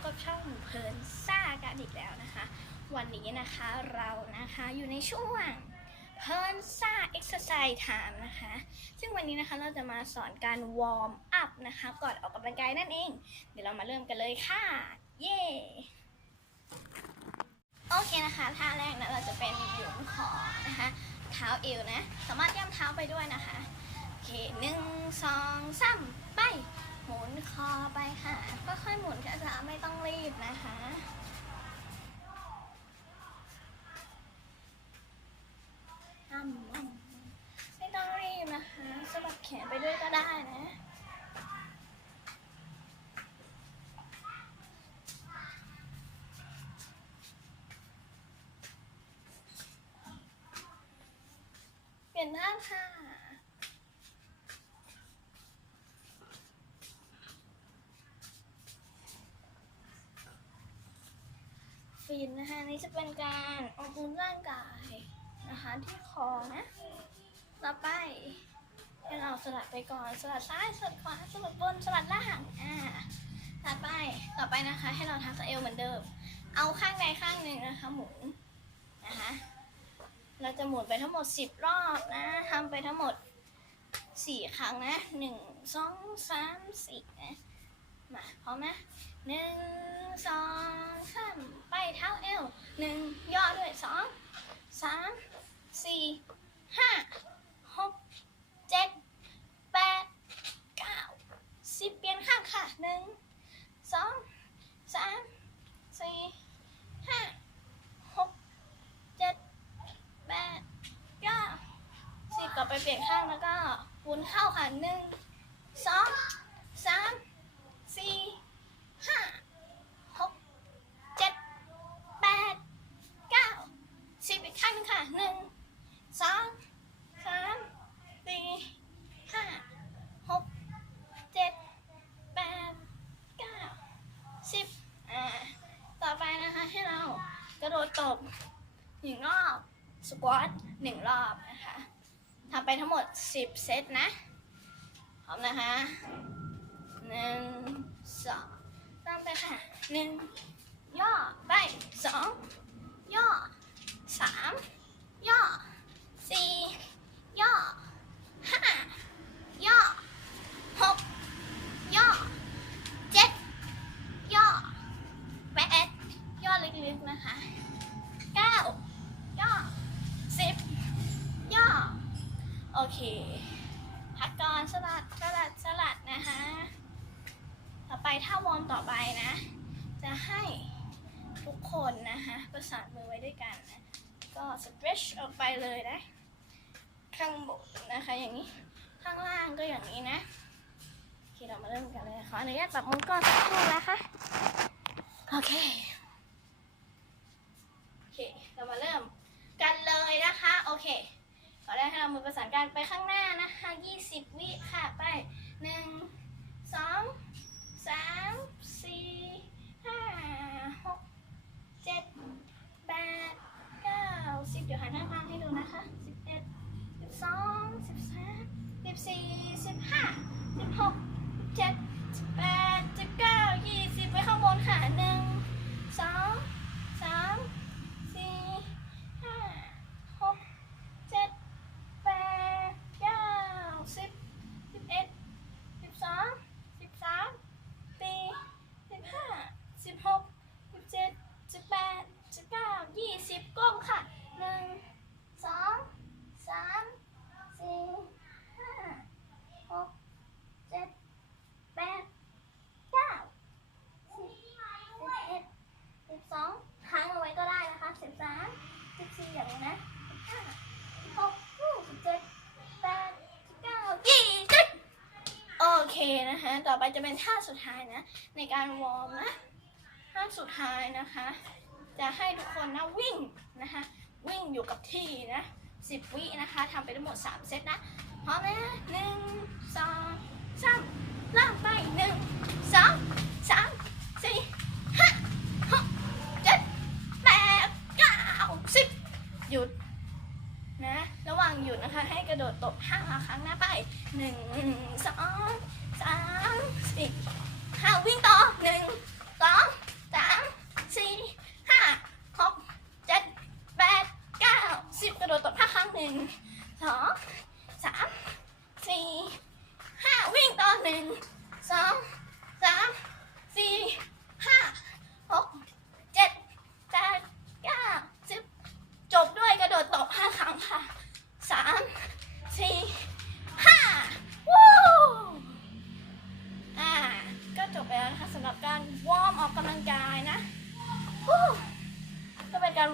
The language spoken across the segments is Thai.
บกับช่องเพลินซ่ากันอีกแล้วนะคะ วันนี้นะคะเรานะคะอยู่ในช่วงเพลินซ่าเอ็กซ์ไซส์ไทม์นะคะ ซึ่งวันนี้นะคะเราจะมาสอนการวอร์มอัพนะคะ ก่อนออกกำลังกายนั่นเอง เดี๋ยวเรามาเริ่มกันเลยค่ะ เย้โอเคนะคะท่าแรกนะเราจะเป็นหยุนคอนะคะ เท้าเอวนะ สามารถย่ำเท้าไปด้วยนะคะ โอเคหนึ่งสองสามไป หมุนคอไปค่ะค่อยๆหมุนช้าๆไม่ต้องรีบนะคะอ้ำอ้ำไม่ต้องรีบนะคะสะบัดแขนไปด้วยก็ได้นะเปลี่ยนท่าค่ะ ฟินนะคะนนี่จะเป็นการออกกำลังร่างกายนะคะที่คอนะต่อไปให้เราสลัดไปก่อนสลัดซ้ายสลัดขวาสลัดบนสลัดล่างอ่าต่อไปต่อไปนะคะ ให้เราทักเอวเหมือนเดิม เอาข้างใดข้างหนึ่งนะคะหมุนนะคะเราจะหมุนไปทั้งหมด 10 รอบนะทำไปทั้งหมด 4 ครั้งนะ 1 2 3 4นะ มาพร้อมนะหนึ่งสองสามไปเท้าเอวหนึ่งย่อด้วยสองสามสี่ห้าหกเจ็ดแปดเก้าสิบเปลี่ยนข้างค่ะหนึ่งสองสามสี่ห้าหกเจ็ดแปดเก้าสิบต่อไปเปลี่ยนข้างแล้วก็หมุนเข้าค่ะหนึ่งสองสามสี่ห้าหกเจ็ดแปดเก้าสิบอีกข้างหนึงค่ะหนึ่งสองสามสี่ห้าหกเจ็ดแปดเก้าสิบอ่าต่อไปนะคะให้เรากระโดดตบหนึ่งรอบสควอตหนึ่งรอบนะคะทำ ไปทั้งหมด 10 เซตนะพร้อมนะคะหนึ่งสองตามไปค่ะหนึ่งย่อไปสองย่อสามย่อสี่ย่อห้าย่อหกย่อเจ็ดย่อแปดย่อลึกๆนะคะเก้าย่อสิบย่อ โอเค พักก่อนสลัดสลัดสลัดนะคะต่อไปถ้าวอร์มต่อไปนะ จะให้ทุกคนนะคะประสานมือไว้ด้วยกันนะก็ stretch ออกไปเลยนะ ข้างบนนะคะอย่างนี้ ข้างล่างก็อย่างนี้นะโอเคเรามาเริ่มกันเลยขออนุญาตปรับมุมกล้องสักครู่นะคะโอเค 你跑 นะคะ ต่อไปจะเป็นท่าสุดท้ายนะ ในการวอร์มนะท่าสุดท้ายนะคะ จะให้ทุกคนนะวิ่งนะคะ วิ่งอยู่กับที่นะสิบวินะคะทำไปทั้งหมดสามเซตนะพร้อมนะหนึ่งสองสามเริ่มไปหนึ่งสองสามสี่ห้าหกเจ็ดแปดเก้าสิบหยุดนะ ระหว่างหยุดนะคะ ให้กระโดดตบห้าครั้งหน้าไปหนึ่งสอง สามสี่ห้าวิ่งต่อหนึ่งสองสามสี่ห้าหกเจ็ดแปดเก้าสิบกระโดดตบห้าครั้งหนึ่ง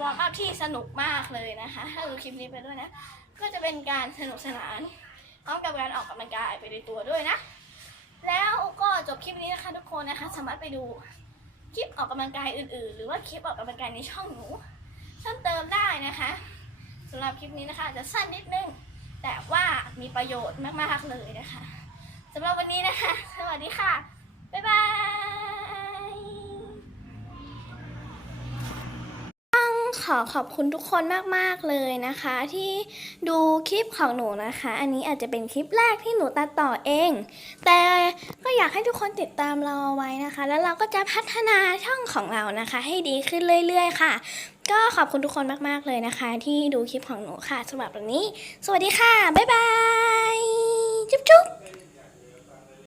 วอร์มอัพที่สนุกมากเลยนะคะ ถ้าดูคลิปนี้ไปด้วยนะ ก็จะเป็นการสนุกสนานพร้อมกับการออกกำลังกายไปในตัวด้วยนะ แล้วก็จบคลิปนี้นะคะทุกคนนะคะ สามารถไปดูคลิปออกกำลังกายอื่น ๆ หรือว่าคลิปออกกำลังกายในช่องหนูเพิ่มเติมได้นะคะสำหรับคลิปนี้นะคะจะสั้นนิดนึง แต่ว่ามีประโยชน์มากๆเลยนะคะสำหรับวันนี้นะคะ สวัสดีค่ะ บ๊ายบาย ขอขอบคุณทุกคนมากๆเลยนะคะ ที่ดูคลิปของหนูนะคะ อันนี้อาจจะเป็นคลิปแรกที่หนูตัดต่อเอง แต่ก็อยากให้ทุกคนติดตามเราเอาไว้นะคะ แล้วเราก็จะพัฒนาช่องของเรานะคะ ให้ดีขึ้นเรื่อย ๆ ค่ะ ก็ขอบคุณทุกคนมากๆเลยนะคะ ที่ดูคลิปของหนูค่ะสำหรับวันนี้ สวัสดีค่ะบ๊ายบายจุ๊บจุ๊บ